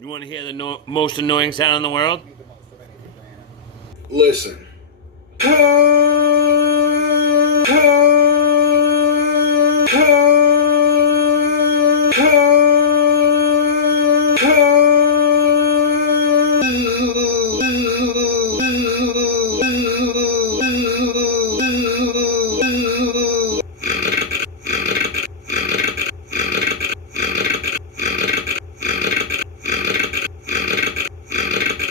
You want to hear the most annoying sound in the world? Listen.